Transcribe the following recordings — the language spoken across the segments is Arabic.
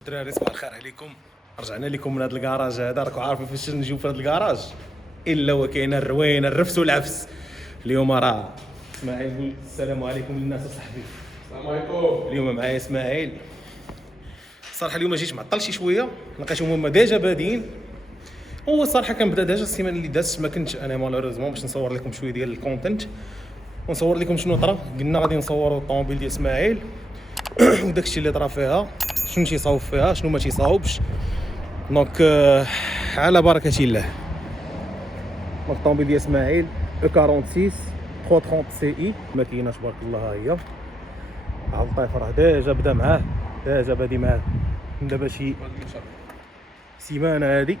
الدراري صباح الخير عليكم. رجعنا لكم من هذا الكراج هذا. راكم عارفين فاش نجيو في هذا الكراج الا وكاين الروينه الرفس والعفس. اليوم راه اسماعيل يقول السلام عليكم للناس اصاحبي. السلام عليكم. اليوم معايا اسماعيل. الصراحه اليوم جيت معطل شي شويه، لقيتهم هما ديجا بادين. هو الصراحه كنبدا ديجا السيمانه اللي دازت، ما كنتش انا مالوريزمون باش نصور لكم شويه ديال الكونتنت ونصور لكم شنو طرا. قلنا غادي نصوروا الطوموبيل ديال اسماعيل وداكشي اللي طرا فيها، شنو تيصاوب فيها شنو ما تيصاوبش. دونك على بركه الله. دونك الطوموبيل ديال اسماعيل او 46 330 سي اي ما كايناش تبارك الله. ها هي على الطيف راه ديجا بدا معاه، ديجا بادي معاه من دابا شي سيمانه هادي.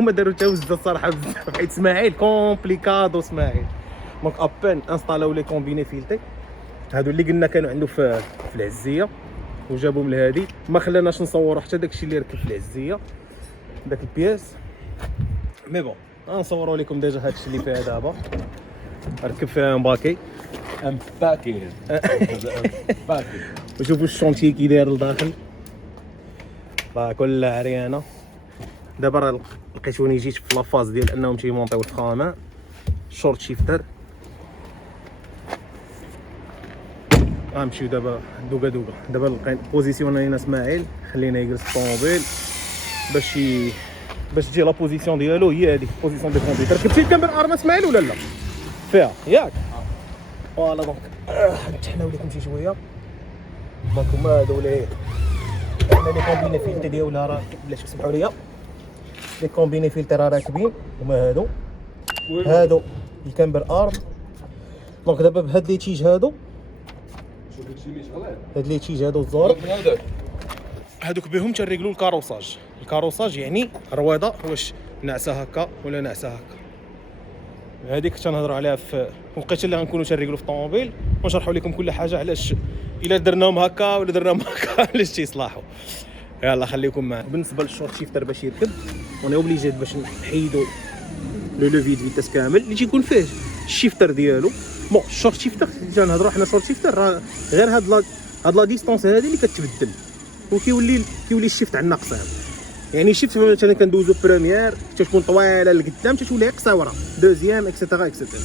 هما داروا تاوزه الصراحه بزاف حيت اسماعيل كومبليكادو اسماعيل. دونك ابان انستالاو لي كومبيني فيلتي هادو اللي قلنا كانوا عنده في العزيه وجابهم لهادي. ما خلاناش نصوروا حتى داكشي اللي ركب في العزيه داك البياس، مي بون غنصوروا لكم ديجا هادشي اللي فيها دابا. ركب فيها مباكي امباكي وشوفوا الشونتي كي داير لداخل راه كلها عريانه. دابا راه لقيتوني جيت في لافاز ديال انهم تيمونطيو الفخامه شورت شيفتر. غنمشيو دابا دوكا دوكا. دابا لقينا بوزيسيونينا اسماعيل، خلينا يجلس الطوموبيل باش تجي لا بوزيسيون ديالو هي هذيك بوزيسيون دي كونديتور. ركبتي الكاميرا ارما اسماعيل ولا لا فيها ياك؟ فوالا دونك نتحناو لكم شي شويه. دونك هما هادو لي حنا لي كومبيني فيلتي ديالها راه بلاتي سمحوا لي، لي كومبيني فيلتي راه راكبين هما هادو الكامبر ارم. دونك دابا بهاد لي تيج هادو، شوف هادشي اللي شغال هاد لي تيج هادو الزور هذاك هادوك بهم تنريكلو الكاروساج. الكاروساج يعني الرويضه واش ناعسه هكا ولا ناعسه هكا. هذيك تنهضروا عليها في وقيته اللي غنكونوا تنريكلو في الطوموبيل ونشرحوا لكم كل حاجه علاش الا درناهم هكا ولا درناهم هكا علاش تيصلاحوا. يلا خليكم معنا. بالنسبه للشورت شيفتر باش يركب انا اوبليجي باش نحيدو لو لوفي دو فيتاس كامل اللي تيكون فيه الشيفتر ديالو. بون الشورت شيفتر اللي تنهضروا حنا شورت شيفتر راه غير هاد لا ديستونس هادي اللي كتبدل وكيولي الشيفت عندنا قصير. يعني الشيفت مثلا كندوزو بريمير تتكون طويله لقدام تتولي قصيره دوزيام اكسيتيرا اكسيتيرا.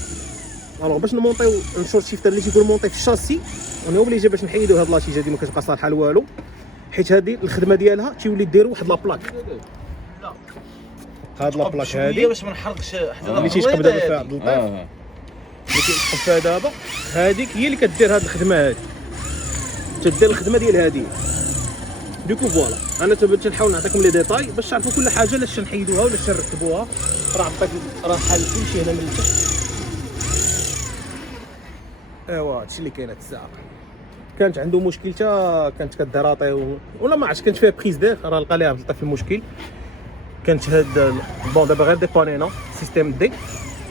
الوغ باش نمونطيو الشورت شيفتر اللي تيكون مونطي في الشاسي انا اوبليجي باش نحيدو هاد لاتيج هادي ما كتبقى صالحه لوالو، حيت هادي الخدمه ديالها تيولي ديروا واحد لابلاك. هاد لابلاك هادي باش ما نحرقش حدا اللي تيشقب دابا فيها عبد اللطيف اللي كيشقب فيها دابا هذيك هي اللي كدير هاد الخدمه هادي، تدير الخدمه ديال هادي. دوكو فوالا انا تنحاول نعطيكم لي ديتاي باش تعرفوا كل حاجه علاش تنحيدوها ولا تنركبوها. راه عطاك راه حال كلشي هنا من التحت. ايوا هادشي اللي كاين هاد الساعه. كانت عنده مشكل حتى كانت كدراطي ولا ما عرفتش كانت فيها بريز دير راه لقى ليها عبد اللطيف المشكل. كانت هاد بون دابا غير ديبانينا سيستيم دي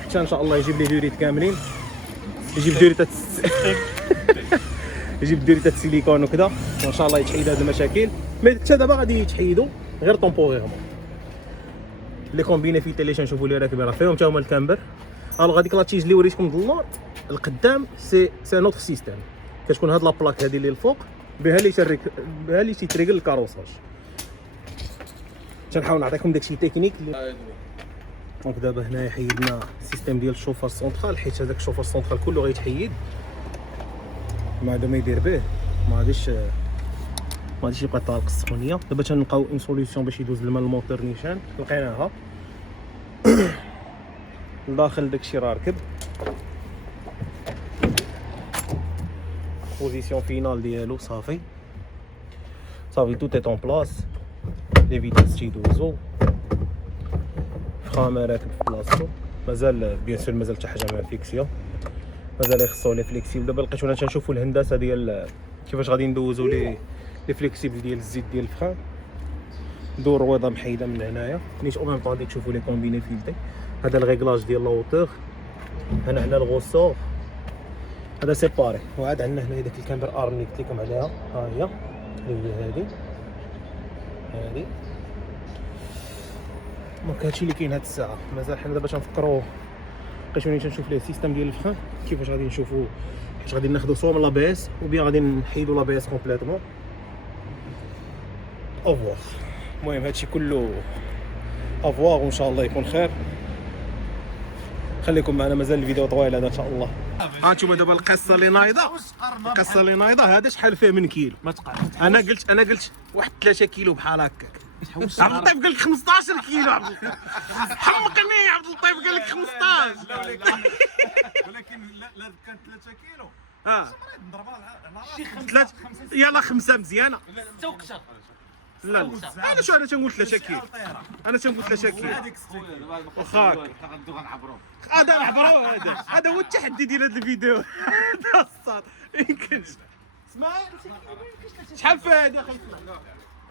حتى ان شاء الله يجيب لي دوريت كاملين، يجيب دوريتات يجيب دوريتات سيليكون وكذا وان شاء الله يتحيد هاد المشاكل. مي حتى دابا غادي يتحيدوا غير طومبوريرمون. لي كومبيني فيلتي اللي تنشوفوا لي راكبين راه فيهم حتى هما الكامبر. الوغ هذيك لاتيج اللي وريتكم ظلور القدام سي نوتر سيستيم. كتكون هاد لابلاك هادي اللي الفوق بها اللي تيتريكل الكاروساج. تنحاول نعطيكم داكشي تكنيك. دونك دابا هنايا حيدنا السيستيم ديال الشوفر سونترال حيت هذاك الشوفر سونترال كله غيتحيد. ما عندو ما يدير به، ما غاديش يبقى طالق السخونيه. دابا تنلقاو اون سوليسيون باش يدوز الماء الموتور نيشان لقيناها. لداخل داكشي راه ركب بوزيسيون فينال ديالو صافي تو ايت اون بلاص. لي فيتاس تيدوزو، فخامه راكب في بلاصتو. مازال بيان سور مازال حتى حاجه ما فيكسيا، مازال يخصو لي فليكسيبل. دابا لقيتونا تنشوفوا الهندسه ديال كيفاش غادي ندوزو لي فليكسيبل ديال الزيت ديال الفخام. دور رويضه محيده من هنايا نيت او ميم طون غادي تشوفوا لي كومبيني فيلتي. هذا الريغلاج ديال لاوتور. هنا عندنا الغوسور هذا سيباري، وعاد عندنا هنا داك الكامبر ارم اللي قلت لكم عليها. ها هي هادي دونك هادشي اللي كاين هاد الساعه. مازال حنا دابا تنفكروا لقيتوني تنشوف ليه السيستم ديال الفخام كيفاش غادي نشوفوا، حيت غادي ناخذوا صور من لابيس وبيان غادي نحيدوا لابيس كومبليتوم. اوفوار. المهم هادشي كله افوار وان شاء الله يكون خير. خليكم معنا مازال الفيديو طويل هذا ان شاء الله. ها انتم دابا القصه اللي نايضه، القصه اللي نايضه هذا شحال فيه من كيلو؟ ما تقع. انا قلت واحد 3 كيلو بحال هكاك. عبد اللطيف قال لك 15 كيلو. عبد اللطيف حمقني. عبد اللطيف قال لك 15. ولكن لا كان 3 كيلو نضربها يلا 5 مزيانه. حتى وقتها. لا انا شو انا تنقول 3 كيلو. انا تنقول 3 كيلو. واخاك هذا نعبروا. هذا هو التحدي ديال هذا الفيديو. هذا الصاد يمكنش. اسماعيل شحال فيه هذا اخي؟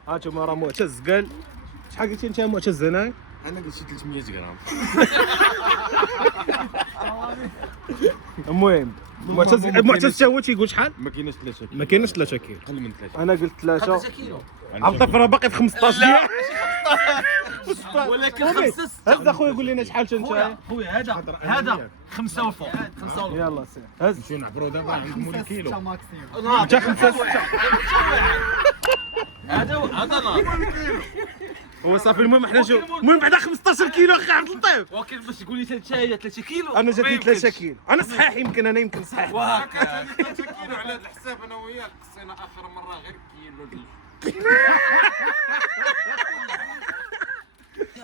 ها انتما راه معتز قال شحال قلتي انت معتز هنايا؟ انا قلت شي 300 غرام. المهم معتز حتى هو تيقول شحال؟ ما كايناش 3 كيلو. ما كاينش 3 كيلو. اقل من 3. انا قلت 3 كيلو. عبد اللطيف راه باقي في 15 ديال. ولكن هز اخويا قول لنا شحال انت. خويا هذا 5 وفوق. 5 وفوق. يلا سير هز. نمشيو نعبروا دابا عند مول الكيلو. انت 5 6 هذا ناض. هو صافي. المهم حنا شو المهم بعدا 15 كيلو اخي عبد اللطيف. ولكن باش تقول لي 3 كيلو. انا جاتني 3 كيلو. انا صحيح يمكن صحيح. وهكا 3 كيلو على هذا الحساب انا وياك قصينا اخر مره غير كيلو.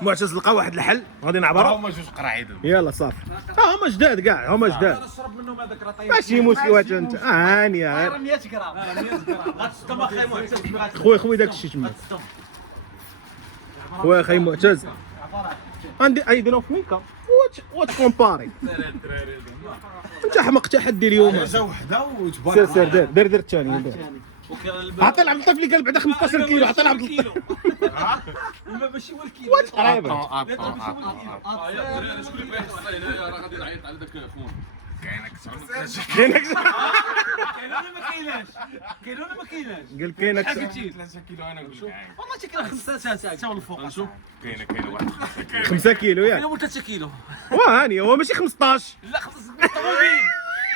معتز لقى واحد الحل غادي نعبروا. هما جوج قراعيد. يلا صافي. هما جداد كاع هما جداد. نشرب منهم هذاك راه طيب. ماشي مشكل انت هانيه غير 100 غرام. 100 غرام. غتستم اخي معتز. خويا داك الشيء تما. خويا اخي معتز عندي ايدنا في ميكا. وات كومباري. انت حمق تحدي اليوم. جا وحده وتبارك. سير دير الثاني. عطي لعبد اللطيف اللي قال بعدا 15 كيلو. عطي لعبد اللطيف. ماشي هو الكيلو. وات قريبه. شكون اللي بغى يحصل هنايا راه غادي نعيط على داك خونا. كاينك كاينك كاين ولا ما كايناش؟ كاين ولا ما كايناش؟ قال كاينك 3 كيلو انا نقول لك. والله تكره 5 ساعات حتى الفوق. نشوف كاينه واحد 5 كيلو. 5 كيلو كاين ياك. هو 3 كيلو. وهاني هو ماشي 15 لا 5 طوموبيل.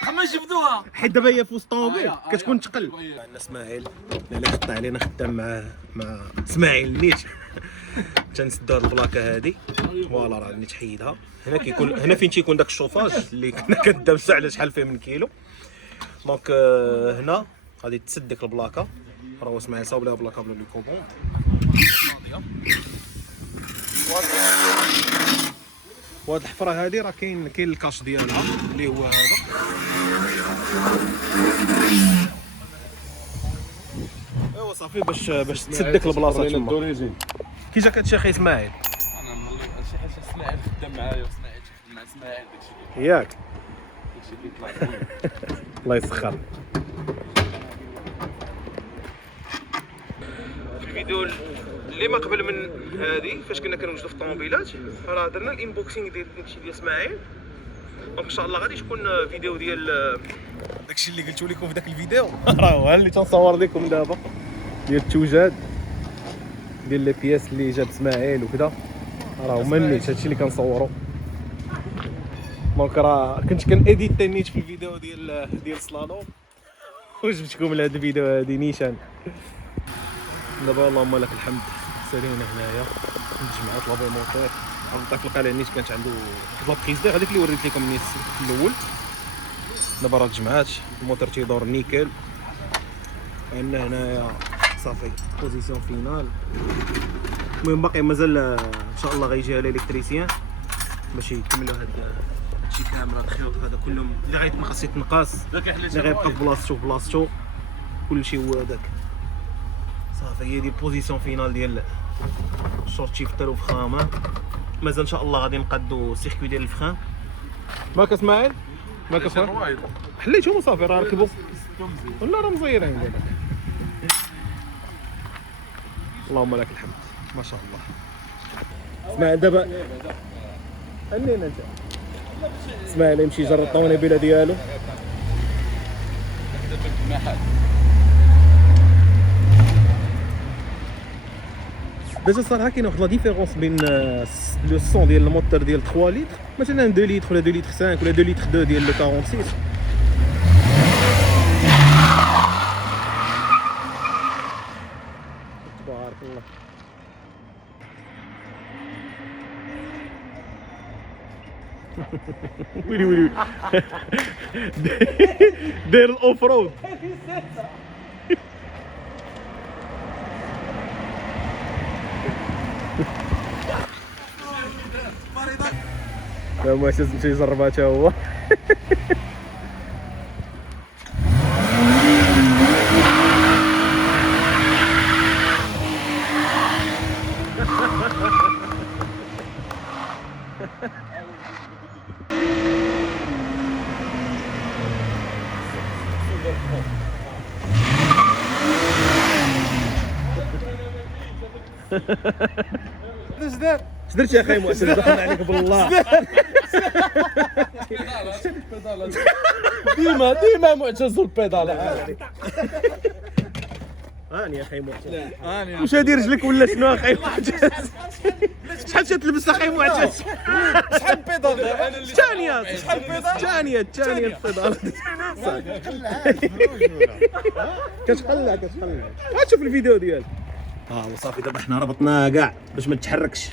خما نجبدوها. حيت دابا هي في وسط الطوموبيل كتكون تقل. عندنا اسماعيل اللي خطا علينا خدام مع اسماعيل نيت. تنسدو هاد البلاكه هادي. فوالا راه نيت حيدها. هنا فين تيكون داك الشوفاج اللي كنا كندابسو على شحال فيه من كيلو. دونك هنا غادي تسد ديك البلاكه. راه هو اسماعيل صاوب لها بلاكه بلا لو كوبون. وهاد الحفره هادي راه كاين الكاش ديالها اللي هو هذا. ايوا صافي باش تسدك البلاصه تما. كي جاك هادشي اخي اسماعيل؟ انا ملي شي حاجه اسماعيل خدام معايا واسماعيل تخدم مع اسماعيل داكشي ياك اللي يطلع زوين. الله يسخر. في الفيديو اللي ما قبل من هذه فاش كنا كنوجدوا في الطوموبيلات راه درنا الانبوكسينغ ديال داكشي ديال اسماعيل. دونك ان شاء الله غادي تكون فيديو ديال داكشي اللي قلت لكم في ذاك الفيديو. راه هو اللي تنصور لكم دابا ديال التوجاد ديال لي بياس اللي جاب اسماعيل وكذا. راه هما النيت هادشي اللي كنصوروا. دونك راه كنت كنيديتي النيت في الفيديو ديال السلالوم وجبتكم لهاد الفيديو هادي نيشان. دابا اللهم لك الحمد سالينا هنايا تجمعات لافي موتور. عطاك القلعه نيت كانت عنده لا بريز هذيك اللي وريت لكم نيت في الاول. دابا راه تجمعات الموتور تيدور نيكل. عندنا هنايا صافي بوزيسيون فينال. المهم باقي مازال ان شاء الله غيجي الالكتريسيان باش يكملوا هادشي كامل. هاد الخيوط هذا كلهم اللي غيتنقص يتنقص، اللي غيبقى في بلاصتو كلشي هو هذاك. صافي هي دي البوزيسيون فينال ديال الشورت شيفتر وفخامه. مازال ان شاء الله غادي نقادو السيركوي ديال الفخام. ماك اسماعيل ماك اخويا حليتهم وصافي راه ركبوا ولا راه مزيرين دابا. اللهم لك الحمد ما شاء الله. اسماعيل دابا انينا انت اسماعيل يمشي يجرب الطونيبيله ديالو. ديجا صراحه كاين واحد لا ديفيرونس بين لو سون ديال الموتور ديال 3 لتر مثلا 2 لتر ولا 2 لتر 5 ولا 2 لتر 2 ديال لو 46. تبارك ويلي ويلي داير الاوف رود. لا معتز مشى يجربها حتى هو. اش دار؟ اش درت يا اخي معتز؟ دخلنا عليك بالله. ديما معتز البيدال. هاني يا اخي معتز. هاني واش هادي رجلك ولا شنو اخي معتز؟ شحال تلبس اخي معتز؟ شحال البيدال دابا؟ انا اللي ثانية شحال البيدال؟ ثانية البيضال. كتقلع غتشوف الفيديو ديالك. وصافي دابا حنا ربطناها كاع باش ما تتحركش.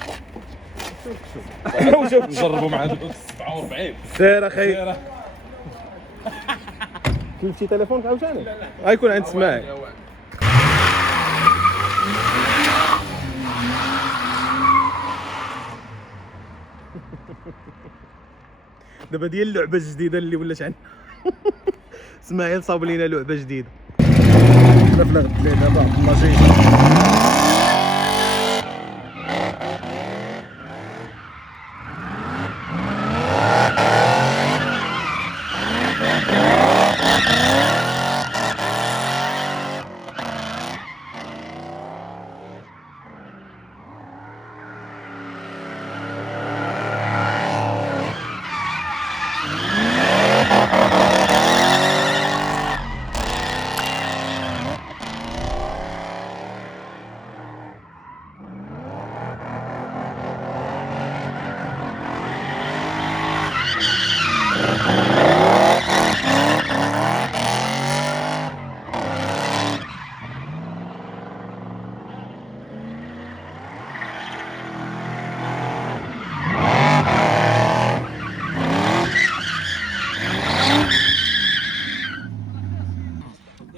شوف نجربوا مع هذوك 47. سير اخي. كلفتي تليفونك عاوتاني؟ غيكون عند سماعي. دابا ديال اللعبه الجديده اللي ولات عندنا. اسماعيل صاب لينا لعبه جديده. دابا غد ليه دابا عبد الله جاي.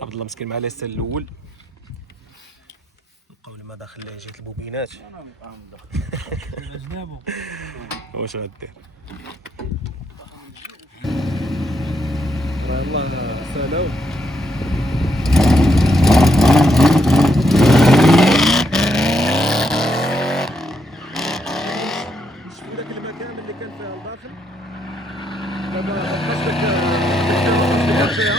عبد الله مسكين مع ليس الاول. نبقاو لما داخل جهه البوبينات. واش غدير؟ والله سالاو. شوفوا داك المكان اللي كان فيها الداخل دابا بقاش داك اللي كان فيها.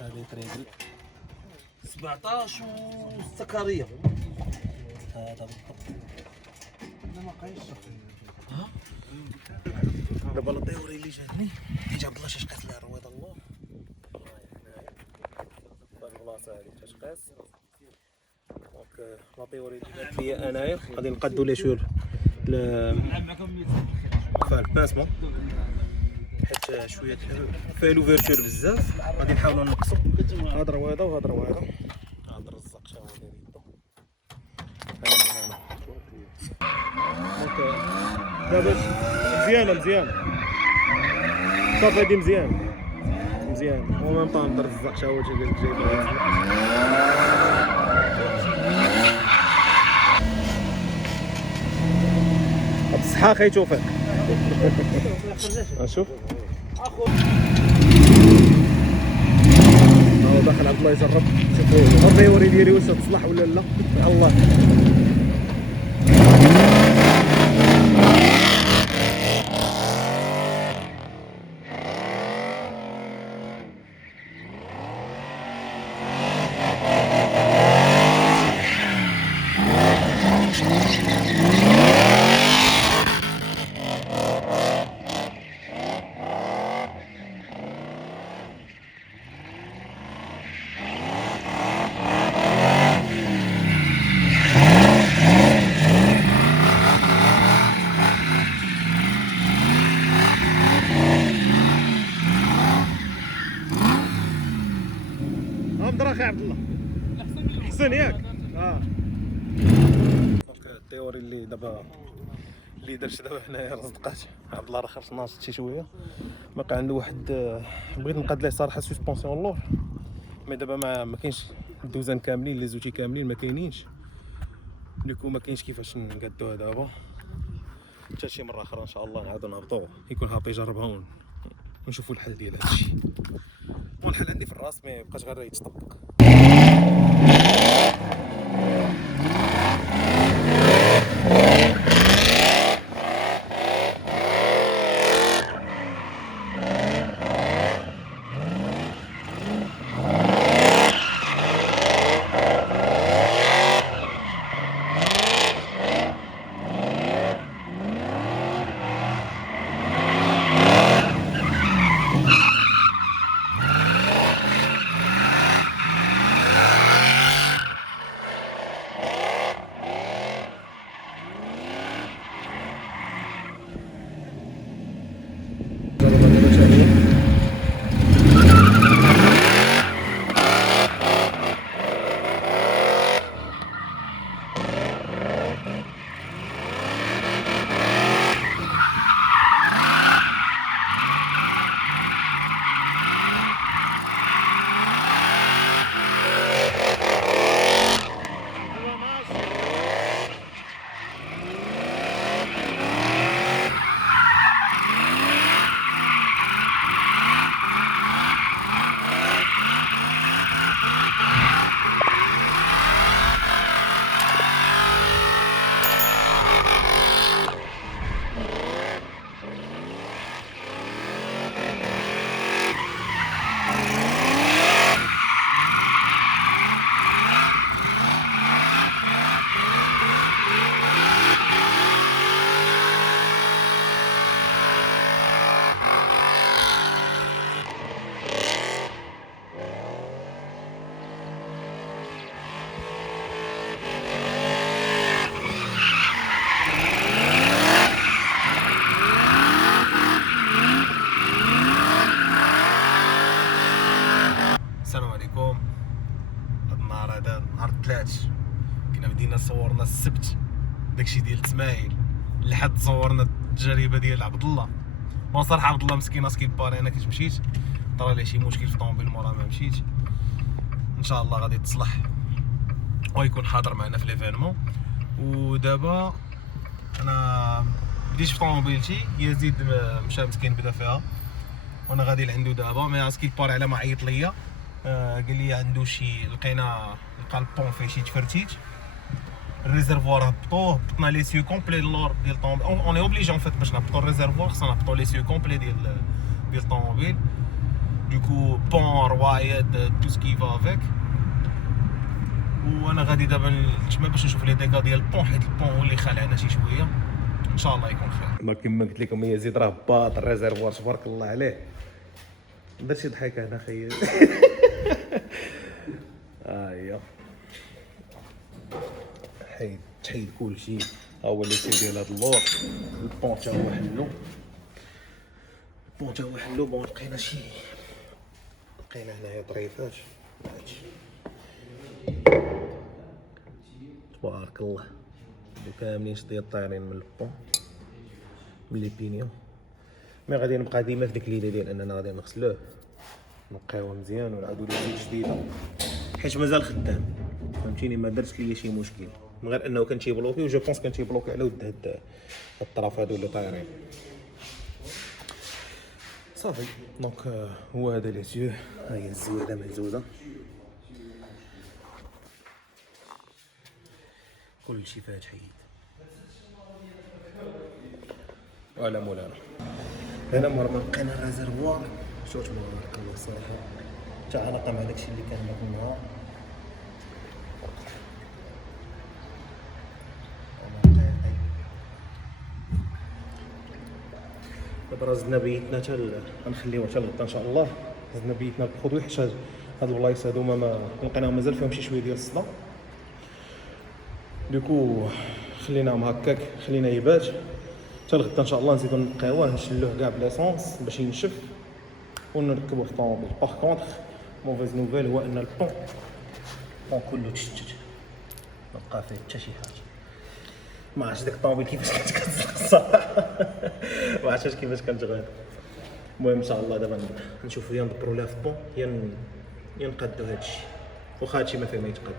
هذه تريدل 17 والسكريه هذا بالضبط. انا ما قايش دابا الطيوري اللي جاتني جاب الله شي قاس لها رويض الله. البلاصه هذه تشقاس دونك لا طيوري اللي جات ليا انايا غادي نقادو ليها شويه فيها الباسمون حيت شويه فيها لوفيرتور بزاف غادي نحاولوا نقصوا هاد رويضه وهاد رويضه. هاد الرزاق شا هو داير يدو دونك دابا مزيانه صافي هادي مزيان و ميم طون الرزاق شا هو جاي بالصحة اخي توفيق. نشوف داخل عبد الله يجرب شوفوا الريوري ديالي واش تصلح ولا لا. الله اخي عبد الله حسن ياك. دونك التيوري اللي دابا اللي درت دابا هنايا رزقات عبد الله راه خرج ناشط شي شويه. باقي عنده واحد بغيت نقاد ليه صراحه سسبونسيون اللور مي دابا ما كاينش الدوزان كاملين لي زوتي كاملين ما كاينينش دوكو ما كاينش كيفاش نقادوها دابا. حتى شي مره اخرى ان شاء الله نعاودو نهبطو يكون هابط يجربها ونشوفوا الحل ديال هادشي. والحل عندي في الراس ما يبقاش غير يتطبق. نهار الثلاث كنا بدينا صورنا السبت داكشي ديال اسماعيل لحد صورنا التجربه ديال عبد الله. صراحه عبد الله مسكين اسكي باري انا كنت مشيت طرا لي شي مشكل في الطوموبيل مورا ما مشيت. ان شاء الله غادي تصلح ويكون حاضر معنا في ليفينمون. ودابا انا بديت في طوموبيلتي يزيد مشى مسكين بدا فيها وانا غادي لعندو دابا مي اسكي باري على ما عيط ليا قال لي عنده شي لقى البون فيه شي تفرتيت الريزرفوار هبطنا لي سيو كومبلي لور ديال الطوموبيل. اوني اوبليجي ان فيت باش نهبطو الريزرفوار خصنا نهبطو لي سيو كومبلي ديال الطوموبيل. دوكو بون روايد تو سكي فا افيك. وانا غادي دابا نتما باش نشوف لي ديكا ديال البون حيت البون هو اللي خلعنا شي شويه. ان شاء الله يكون خير. ما كما قلت لكم يزيد راه باط الريزرفوار تبارك الله عليه. درت شي ضحكه هنا خيي. هي تحيد كلشي ها هو اللي سي ديال هاد اللور. البون تا هو حلو بون لقينا هنايا طريفات هادشي تبارك الله كاملين شديد طايرين من البون من لي بينيون. مي غادي نبقى ديما في ديك الليله ديال اننا غادي نغسلوه نقيوه مزيان ونعاودو ليه زيت جديده حيت مازال خدام فهمتيني. ما درتش ليا شي مشكل من غير انه كان تيبلوكي و جو بونس كان تيبلوكي على ود هاد الطرف هادو اللي طايرين. صافي دونك هو هذا لي سيو، ها هي الزويده مهزوزه، كلشي فيها تحيد. ولا مولانا هنا مرة لقينا الريزرفوار، شوف تبارك الله صراحة تعانق مع داكشي اللي كان هذاك النهار. دابا راه زدنا بيتنا غنخليوها حتى لغدا ان شاء الله. زدنا بيتنا بالخضوي حيت هاد البلايص هادو ما لقيناهم مازال فيهم شي شويه ديال الصدى، دوكو خليناهم هكاك، خلينا يبات حتى لغدا ان شاء الله. نزيدو نقيوه نشلوه كاع بليسونس باش ينشف ونركبوه في الطوموبيل. باغ كونطخ موفيز نوفيل هو ان البون كله تشتت، ما بقى فيه حتى شي حاجه. ما عرفتش ديك الطوموبيل كيفاش كانت كتزلق الصراحه، ما عرفتش كيفاش كانت غير. المهم ان شاء الله دابا نشوفو يا ندبرو ليها في الطون يا نقادو هادشي، واخا هادشي ما فيه ما يتقاد.